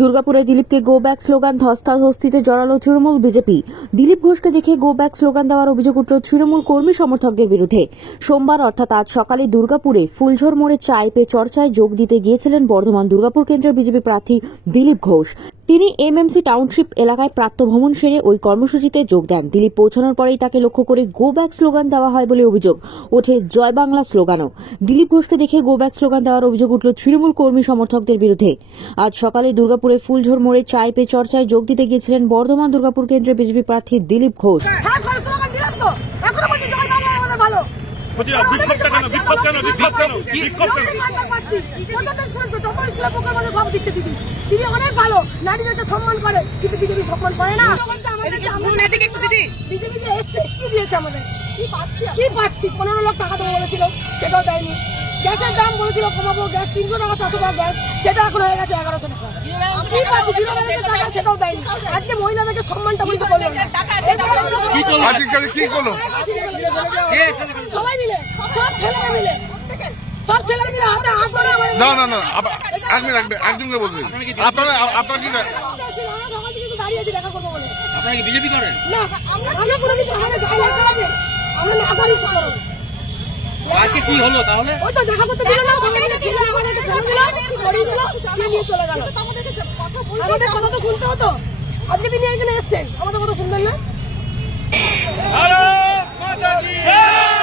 দুর্গাপুরে দিলীপকে go back slogan ধস্তাধস্তিতে জড়ালো তৃণমূল বিজেপি। দিলীপ ঘোষকে দেখে গো ব্যাক স্লোগান দেওয়ার অভিযোগ উঠল তৃণমূল কর্মী সমর্থকদের বিরুদ্ধে। সোমবার অর্থাৎ আজ সকালে দুর্গাপুরে ফুলঝোর মোড়ে চায় পে চর্চায় যোগ দিতে গিয়েছিলেন বর্ধমান দুর্গাপুর কেন্দ্রের বিজেপি প্রার্থী দিলীপ ঘোষ। তিনি এমএমসি টাউনশিপ এলাকায় প্রাতঃভ্রমণ সেরে ওই কর্মসূচিতে যোগ দেন। দিলীপ পৌঁছানোর পরেই তাকে লক্ষ্য করে গো ব্যাক স্লোগান দেওয়া হয় বলে অভিযোগ ওঠে জয় বাংলা স্লোগানও। দিলীপ ঘোষকে দেখে গো ব্যাক স্লোগান দেওয়ার অভিযোগ উঠল তৃণমূল কর্মী সমর্থকদের বিরুদ্ধে। আজ সকালে দুর্গাপুরে ফুলঝোর মোড়ে চায় পে চর্চায় যোগ দিতে গিয়েছিলেন বর্ধমান দুর্গাপুর কেন্দ্রের বিজেপি প্রার্থী দিলীপ ঘোষ। তিনি অনেক ভালো, নারীদেরকে সম্মান করে, কিন্তু বিজেপি সম্মান করে না। বিজেপি যে এসছে কি দিয়েছে আমাদের? কি পাচ্ছি? 15 লাখ টাকা দেবো বলেছিল, সেটাও দেয়নি। গ্যাসের দাম বলেছিল কমাবো, গ্যাস 300 টাকা 400 টাকা গ্যাস, সেটা এখন হয়ে গেছে 1100 টাকা। কি পাচ্ছি? টাকা সেটাও দেয়নি। আজকে মহিলাদেরকে সম্মানটা বুঝতে পারলো না। সবাই মিলে, সব ছেলেরা মিলে, সব ছেলে মিলে হাতে হাত ধরে একজনকে বলবেন আপনার কি দাঁড়িয়েছি দেখা করবো বলে। আপনারা কি বিজেপি করেন? না, আমরা কোনো কিছু আমরা নাগরিক সাধারণ। আজকে কি হলো তাহলে? ওই তো দেখা করতে দিল না, আমাদেরকে ছেলে আমাদেরকে ফোন দিল, সরিয়ে দিল, নিয়ে চলে গেল। আমাদের কথা তো শুনতে হতো। আজকে তিনি এখানে এসছেন, আমাদের কথা শুনবেন না? ভারত মাতা কি জয়!